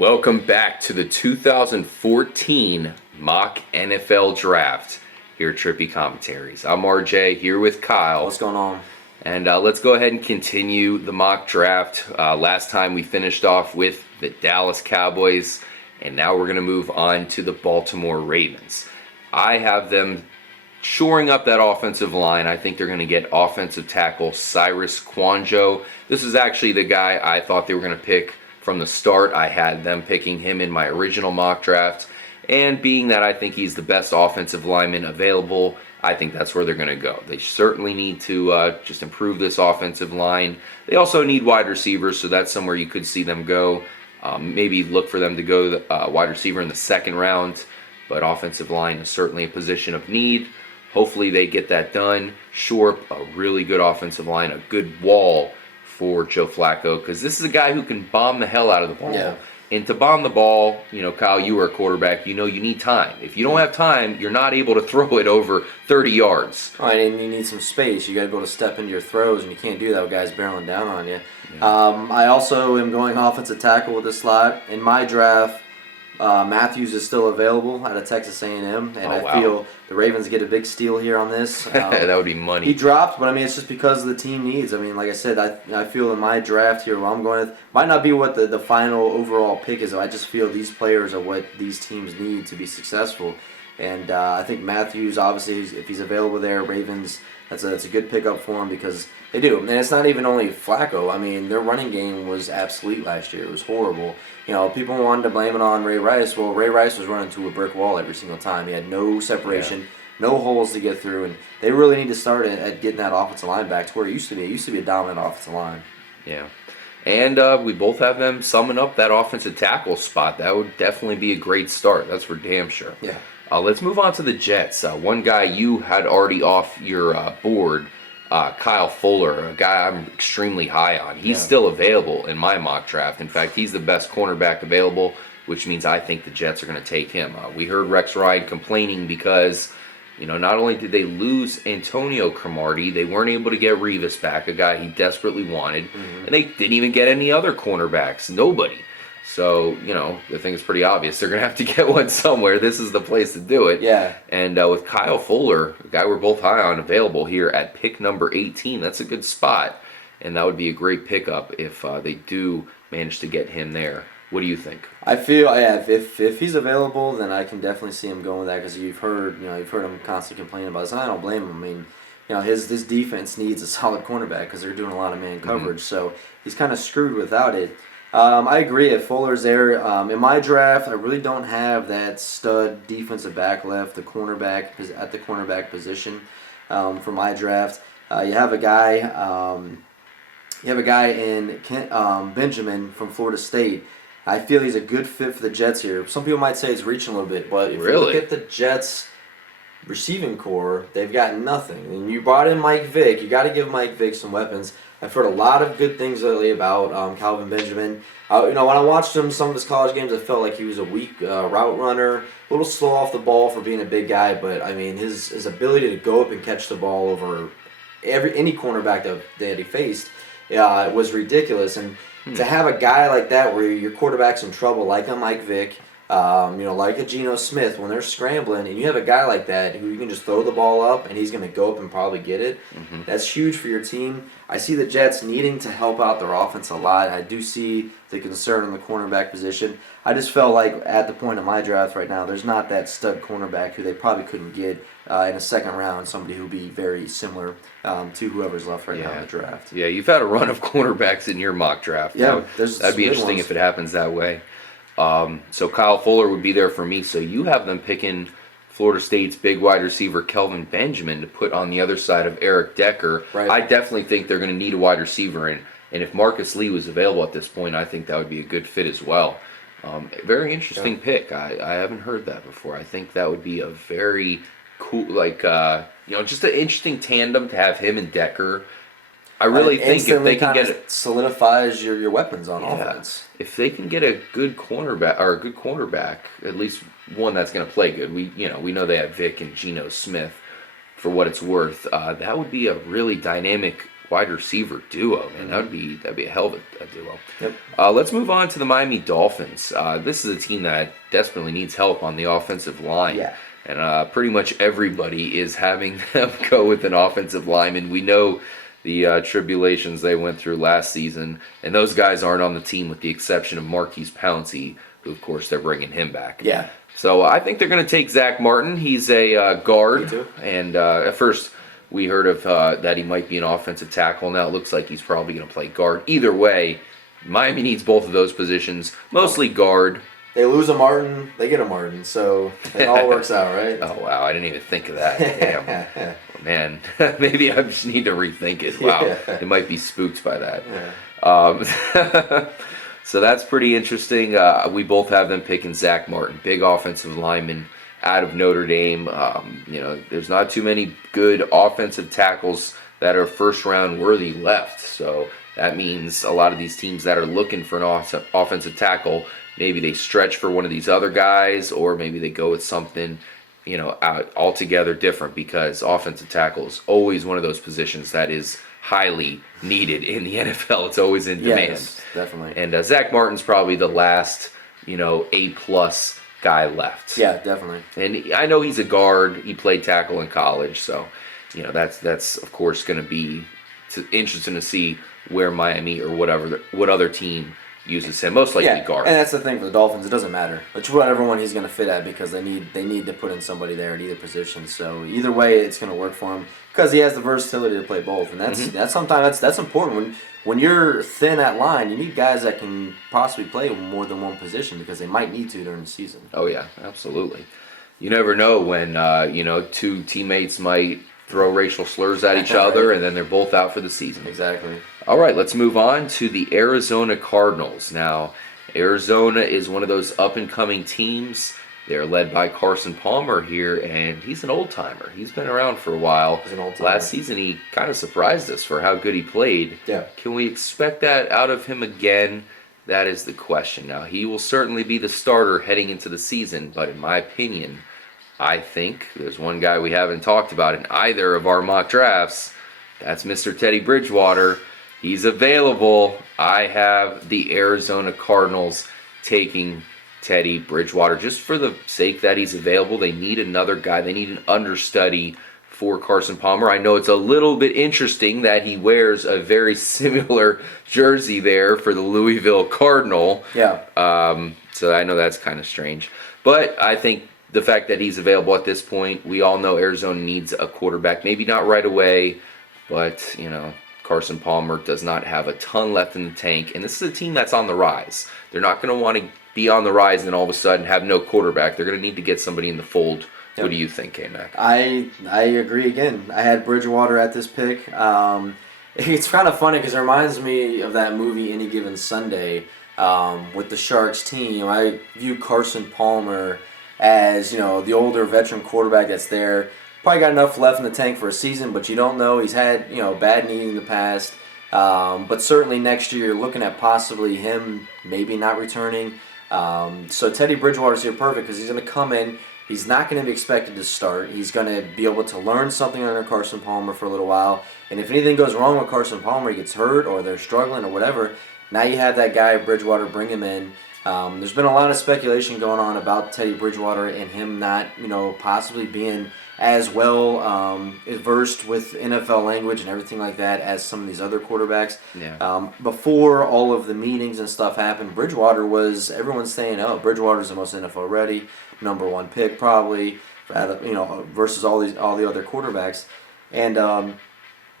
Welcome back to the 2014 mock NFL draft here at Trippy Commentaries. I'm RJ here with Kyle. What's going on? And let's go ahead and continue the mock draft. Last time we finished off with the Dallas Cowboys, and now we're going to move on to the Baltimore Ravens. I have them shoring up that offensive line. I think they're going to get offensive tackle Cyrus Kouandjio. This is actually the guy I thought they were going to pick from the start. I had them picking him in my original mock draft, and being that I think he's the best offensive lineman available, I think that's where they're going to go. They certainly need to just improve this offensive line. They also need wide receivers, so that's somewhere you could see them go. Maybe look for them to go wide receiver in the second round, but offensive line is certainly a position of need. Hopefully they get that done. Shore up a really good offensive line, a good wall for Joe Flacco, because this is a guy who can bomb the hell out of the ball. Yeah. And to bomb the ball, Kyle, you were a quarterback, you need time. If you don't have time, you're not able to throw it over 30 yards. All right, and you need some space. You got to be able to step into your throws, and you can't do that with guys barreling down on you. Yeah. I also am going offensive tackle with this slot. In my draft, Matthews is still available out of Texas A&M, and I feel the Ravens get a big steal here on this. That would be money. He dropped, but it's just because the team needs. Like I said, I feel in my draft here, where I'm going with, might not be what the final overall pick is. I just feel these players are what these teams need to be successful. And I think Matthews, obviously, if he's available there, Ravens, that's a good pickup for him because they do. And it's not even only Flacco. Their running game was obsolete last year. It was horrible. People wanted to blame it on Ray Rice. Well, Ray Rice was running to a brick wall every single time. He had no separation, no holes to get through, and they really need to start at getting that offensive line back to where it used to be. It used to be a dominant offensive line. Yeah. And we both have them summing up that offensive tackle spot. That would definitely be a great start. That's for damn sure. Yeah. Let's move on to the Jets. One guy you had already off your board, Kyle Fuller, a guy I'm extremely high on. He's still available in my mock draft. In fact, he's the best cornerback available, which means I think the Jets are going to take him. We heard Rex Ryan complaining because, not only did they lose Antonio Cromartie, they weren't able to get Revis back, a guy he desperately wanted, and they didn't even get any other cornerbacks. Nobody. So, I think it's pretty obvious. They're going to have to get one somewhere. This is the place to do it. Yeah. And with Kyle Fuller, a guy we're both high on, available here at pick number 18, that's a good spot. And that would be a great pickup if they do manage to get him there. What do you think? I feel, if he's available, then I can definitely see him going with that because you've heard him constantly complaining about this, and I don't blame him. His defense needs a solid cornerback because they're doing a lot of man coverage, so he's kind of screwed without it. I agree. If Fuller's there, in my draft, I really don't have that stud defensive back left, the cornerback at the cornerback position for my draft. You have a guy in Benjamin from Florida State. I feel he's a good fit for the Jets here. Some people might say it's reaching a little bit, but if you look at the Jets' receiving core, they've got nothing. And you brought in Mike Vick. You got to give Mike Vick some weapons. I've heard a lot of good things lately about Calvin Benjamin. When I watched him some of his college games, I felt like he was a weak route runner, a little slow off the ball for being a big guy. But his ability to go up and catch the ball over any cornerback that he faced was ridiculous. And to have a guy like that, where your quarterback's in trouble, like a Mike Vick, like a Geno Smith, when they're scrambling, and you have a guy like that who you can just throw the ball up and he's going to go up and probably get it, that's huge for your team. I see the Jets needing to help out their offense a lot. I do see the concern in the cornerback position. I just felt like at the point of my draft right now, there's not that stud cornerback who they probably couldn't get in a second round, somebody who would be very similar to whoever's left right now in the draft. Yeah, you've had a run of cornerbacks in your mock draft. Yeah, that'd be interesting if it happens that way. So Kyle Fuller would be there for me. So you have them picking Florida State's big wide receiver Kelvin Benjamin to put on the other side of Eric Decker. Right. I definitely think they're going to need a wide receiver, and if Marcus Lee was available at this point, I think that would be a good fit as well. Very interesting pick. I haven't heard that before. I think that would be a very cool, just an interesting tandem to have him and Decker. I really think if they can get it, solidifies your weapons on offense. If they can get a good cornerback, at least one that's going to play good. We know they have Vic and Geno Smith, for what it's worth. That would be a really dynamic wide receiver duo, man. That'd be a hell of a duo. Yep. Let's move on to the Miami Dolphins. This is a team that desperately needs help on the offensive line. Yeah. And pretty much everybody is having them go with an offensive lineman. We know the tribulations they went through last season, and those guys aren't on the team with the exception of Marquise Pouncey, who, of course, they're bringing him back. Yeah. So I think they're going to take Zach Martin. He's a guard. Me too. And at first we heard of that he might be an offensive tackle. Now it looks like he's probably going to play guard. Either way, Miami needs both of those positions, mostly guard. They lose a Martin, they get a Martin, so it all works out, right? Oh, wow, I didn't even think of that. Damn. Man, maybe I just need to rethink it. Wow, It might be spooked by that. Yeah. So that's pretty interesting. We both have them picking Zach Martin, big offensive lineman out of Notre Dame. There's not too many good offensive tackles that are first-round worthy left. So that means a lot of these teams that are looking for an offensive tackle, maybe they stretch for one of these other guys, or maybe they go with something altogether different, because offensive tackle is always one of those positions that is highly needed in the NFL. It's always in demand. Yes, definitely. And Zach Martin's probably the last, A-plus guy left. Yeah, definitely. And I know he's a guard. He played tackle in college, so that's of course going to be interesting to see where Miami or what other team uses him. Most likely guard. And that's the thing for the Dolphins. It doesn't matter. It's whatever one he's going to fit at, because they need to put in somebody there at either position. So either way, it's going to work for him, because he has the versatility to play both, and that's sometimes that's important when you're thin at line. You need guys that can possibly play more than one position, because they might need to during the season. Oh yeah, absolutely. You never know when two teammates might throw racial slurs at each other, and then they're both out for the season. Exactly. All right, let's move on to the Arizona Cardinals. Now, Arizona is one of those up-and-coming teams. They're led by Carson Palmer here, and he's an old-timer. He's been around for a while. He's an old-timer. Last season, he kind of surprised us for how good he played. Yeah. Can we expect that out of him again? That is the question. Now, he will certainly be the starter heading into the season, but in my opinion, I think there's one guy we haven't talked about in either of our mock drafts. That's Mr. Teddy Bridgewater. He's available. I have the Arizona Cardinals taking Teddy Bridgewater just for the sake that he's available. They need another guy. They need an understudy for Carson Palmer. I know it's a little bit interesting that he wears a very similar jersey there for the Louisville Cardinal. Yeah. So I know that's kind of strange. But I think the fact that he's available at this point, we all know Arizona needs a quarterback. Maybe not right away, but, Carson Palmer does not have a ton left in the tank. And this is a team that's on the rise. They're not going to want to be on the rise and then all of a sudden have no quarterback. They're going to need to get somebody in the fold. Yep. What do you think, K-Mac? I agree again. I had Bridgewater at this pick. It's kind of funny because it reminds me of that movie Any Given Sunday with the Sharks team. I view Carson Palmer as, the older veteran quarterback that's there. Probably got enough left in the tank for a season, but you don't know. He's had, bad knee in the past. But certainly next year, you're looking at possibly him maybe not returning. So Teddy Bridgewater's here perfect because he's going to come in. He's not going to be expected to start. He's going to be able to learn something under Carson Palmer for a little while. And if anything goes wrong with Carson Palmer, he gets hurt or they're struggling or whatever, now you have that guy, Bridgewater, bring him in. There's been a lot of speculation going on about Teddy Bridgewater and him not, possibly being as well versed with NFL language and everything like that as some of these other quarterbacks. Yeah. Before all of the meetings and stuff happened, Bridgewater was, everyone's saying, Bridgewater's the most NFL ready, number one pick probably, versus all the other quarterbacks. And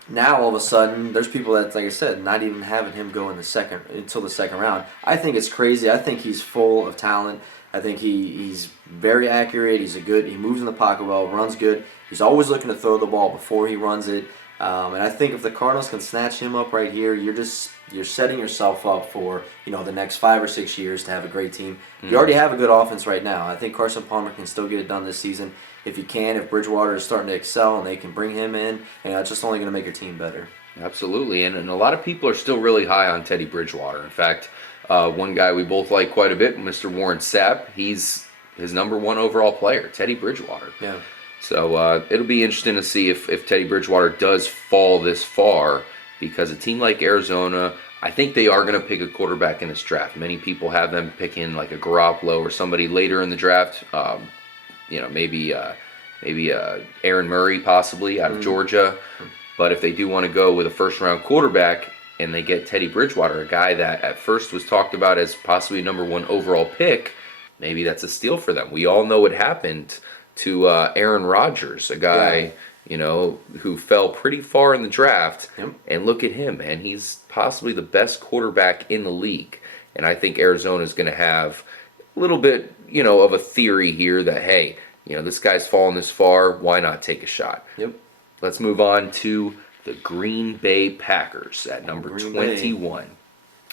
now all of a sudden, there's people that, like I said, not even having him go until the second round. I think it's crazy. I think he's full of talent. I think he's very accurate. He moves in the pocket well, runs good. He's always looking to throw the ball before he runs it. And I think if the Cardinals can snatch him up right here, you're setting yourself up for the next 5 or 6 years to have a great team. You already have a good offense right now. I think Carson Palmer can still get it done this season if Bridgewater is starting to excel and they can bring him in. It's just only going to make your team better. Absolutely, and a lot of people are still really high on Teddy Bridgewater. In fact, one guy we both like quite a bit, Mr. Warren Sapp, he's his number one overall player, Teddy Bridgewater. Yeah. So it'll be interesting to see if Teddy Bridgewater does fall this far, because a team like Arizona, I think they are going to pick a quarterback in this draft. Many people have them picking like a Garoppolo or somebody later in the draft. Maybe Aaron Murray possibly out of Georgia. But if they do want to go with a first-round quarterback and they get Teddy Bridgewater, a guy that at first was talked about as possibly number one overall pick, maybe that's a steal for them. We all know what happened to Aaron Rodgers, a guy who fell pretty far in the draft. Yep. And look at him, man. He's possibly the best quarterback in the league. And I think Arizona is going to have a little bit, of a theory here that, hey, this guy's fallen this far. Why not take a shot? Yep. Let's move on to the Green Bay Packers at number 21.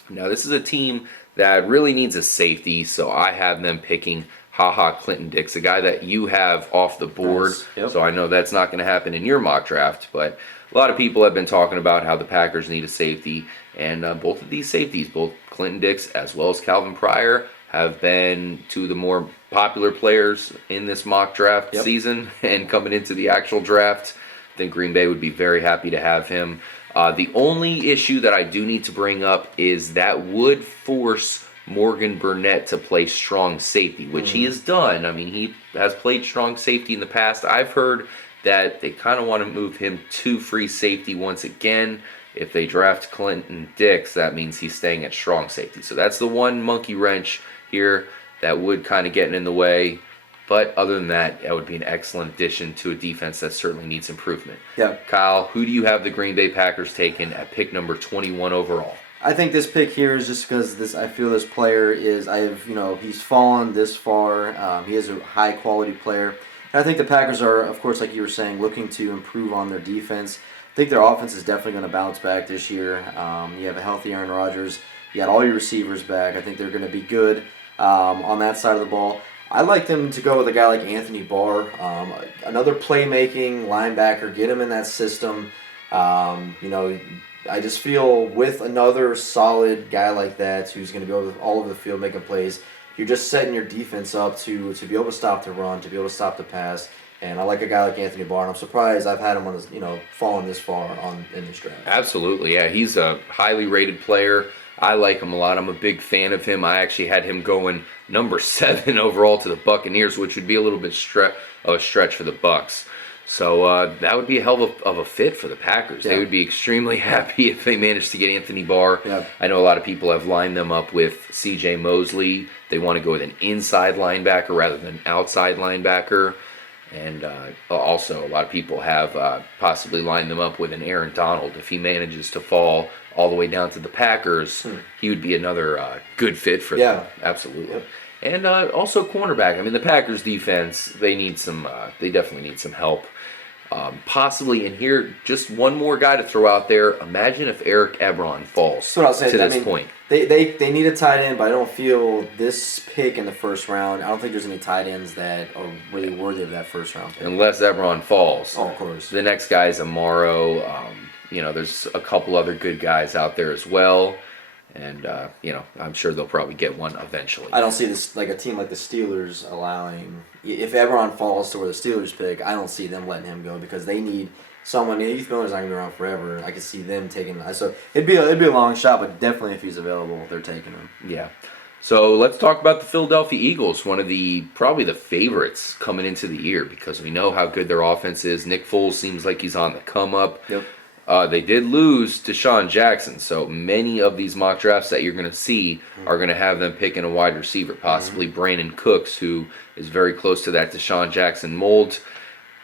Now, this is a team that really needs a safety, so I have them picking Clinton-Dix, a guy that you have off the board. Nice. Yep. So I know that's not going to happen in your mock draft, but a lot of people have been talking about how the Packers need a safety, and both of these safeties, both Clinton-Dix as well as Calvin Pryor, have been two of the more popular players in this mock draft season, and coming into the actual draft, I think Green Bay would be very happy to have him. The only issue that I do need to bring up is that would force Morgan Burnett to play strong safety, which he has done. I mean, he has played strong safety in the past. I've heard that they kind of want to move him to free safety once again. If they draft Clinton-Dix, that means he's staying at strong safety. So that's the one monkey wrench here that would kind of get in the way. But other than that, that would be an excellent addition to a defense that certainly needs improvement. Yeah. Kyle, who do you have the Green Bay Packers taking at pick number 21 overall? I think this pick here is just because I feel this player is, he's fallen this far. He is a high quality player. And I think the Packers are, of course, like you were saying, looking to improve on their defense. I think their offense is definitely going to bounce back this year. You have a healthy Aaron Rodgers. You got all your receivers back. I think they're going to be good on that side of the ball. I like them to go with a guy like Anthony Barr, another playmaking linebacker. Get him in that system. I just feel with another solid guy like that who's going to go all over the field making plays, you're just setting your defense up to be able to stop the run, to be able to stop the pass. And I like a guy like Anthony Barr, and I'm surprised I've had him on his, fallen this far in this draft. Absolutely, yeah. He's a highly rated player. I like him a lot. I'm a big fan of him. I actually had him going number 7 overall to the Buccaneers, which would be a little bit of a stretch for the Bucs. So that would be a hell of a fit for the Packers. Yeah. They would be extremely happy if they managed to get Anthony Barr. Yeah. I know a lot of people have lined them up with C.J. Mosley. They want to go with an inside linebacker rather than an outside linebacker. And also a lot of people have possibly lined them up with an Aaron Donald. If he manages to fall all the way down to the Packers, he would be another good fit for them. Absolutely. Yep. And also cornerback. I mean, the Packers defense, they definitely need some help. Possibly in here, just one more guy to throw out there. Imagine if Eric Ebron falls That's what I was saying. to this point. They need a tight end, but I don't feel this pick in the first round. I don't think there's any tight ends that are really worthy of that first round pick. Unless Ebron falls. Oh, of course. The next guy is Amaro. There's a couple other good guys out there as well. And, I'm sure they'll probably get one eventually. I don't see this like a team like the Steelers allowing. If Ebron falls to where the Steelers pick, I don't see them letting him go because they need someone. Heath Miller's not gonna be around forever. I could see them taking. So it'd be a long shot, but definitely if he's available, they're taking him. Yeah. So let's talk about the Philadelphia Eagles, one of probably the favorites coming into the year because we know how good their offense is. Nick Foles seems like he's on the come up. Yep. They did lose Deshaun Jackson, so many of these mock drafts that you're going to see are going to have them picking a wide receiver, possibly Brandon Cooks, who is very close to that Deshaun Jackson mold.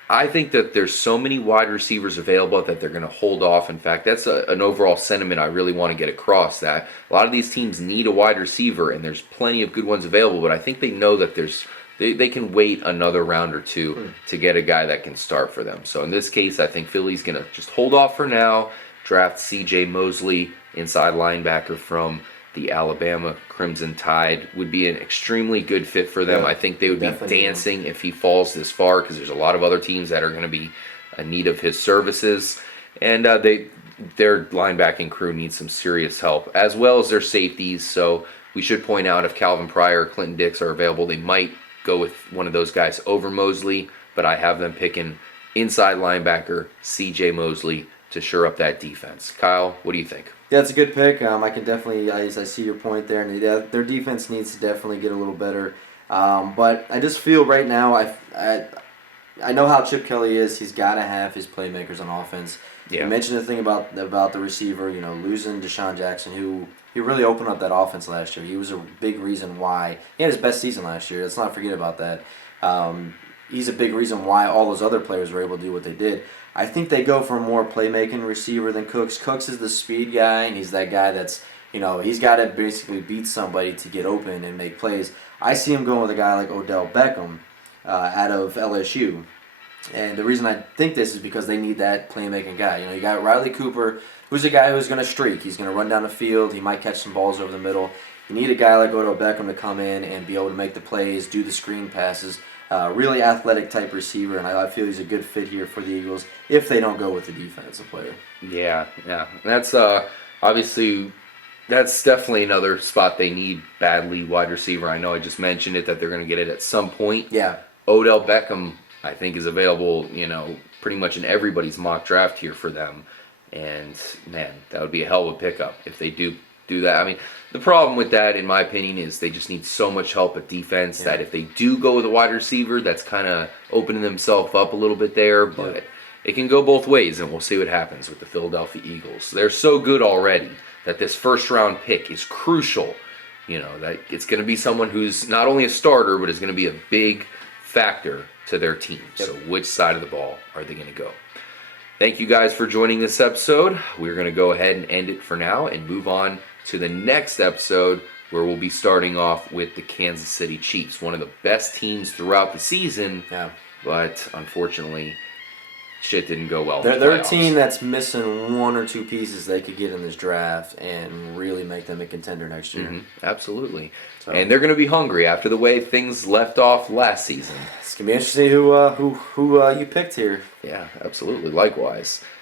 I think that there's so many wide receivers available that they're going to hold off. In fact, that's an overall sentiment I really want to get across, that a lot of these teams need a wide receiver, and there's plenty of good ones available, but I think they know that they can wait another round or two to get a guy that can start for them. So in this case, I think Philly's going to just hold off for now, draft C.J. Mosley, inside linebacker from the Alabama Crimson Tide. Would be an extremely good fit for them. Yeah, I think they would be dancing if he falls this far because there's a lot of other teams that are going to be in need of his services. And their linebacking crew needs some serious help, as well as their safeties. So we should point out if Calvin Pryor or Clinton-Dix are available, they might go with one of those guys over Mosley, but I have them picking inside linebacker C.J. Mosley to shore up that defense. Kyle, what do you think? Yeah, it's a good pick. I can definitely, I see your point there, and their defense needs to definitely get a little better. But I just feel right now, I know how Chip Kelly is. He's got to have his playmakers on offense. Yeah. You mentioned the thing about the receiver, losing Deshaun Jackson, who he really opened up that offense last year. He was a big reason why he had his best season last year. Let's not forget about that. He's a big reason why all those other players were able to do what they did. I think they go for a more playmaking receiver than Cooks. Cooks is the speed guy, and he's that guy that's, he's got to basically beat somebody to get open and make plays. I see him going with a guy like Odell Beckham out of LSU. And the reason I think this is because they need that playmaking guy. You got Riley Cooper, who's a guy who's going to streak. He's going to run down the field. He might catch some balls over the middle. You need a guy like Odell Beckham to come in and be able to make the plays, do the screen passes. Really athletic type receiver, and I feel he's a good fit here for the Eagles if they don't go with the defensive player. Yeah. That's obviously that's definitely another spot they need badly, wide receiver. I know I just mentioned it that they're going to get it at some point. Yeah. Odell Beckham, I think, is available, pretty much in everybody's mock draft here for them. And man, that would be a hell of a pickup if they do that. I mean, the problem with that, in my opinion, is they just need so much help at defense that if they do go with a wide receiver, that's kind of opening themselves up a little bit there. But it can go both ways, and we'll see what happens with the Philadelphia Eagles. They're so good already that this first-round pick is crucial. That it's going to be someone who's not only a starter, but is going to be a big factor to their team. So which side of the ball are they going to go? Thank you guys for joining this episode. We're going to go ahead and end it for now and move on to the next episode, where we'll be starting off with the Kansas City Chiefs, one of the best teams throughout the season. Yeah. But unfortunately, shit didn't go well. They're a team that's missing one or two pieces they could get in this draft and really make them a contender next year. Mm-hmm. Absolutely. So. And they're going to be hungry after the way things left off last season. It's going to be interesting who you picked here. Yeah, absolutely. Likewise.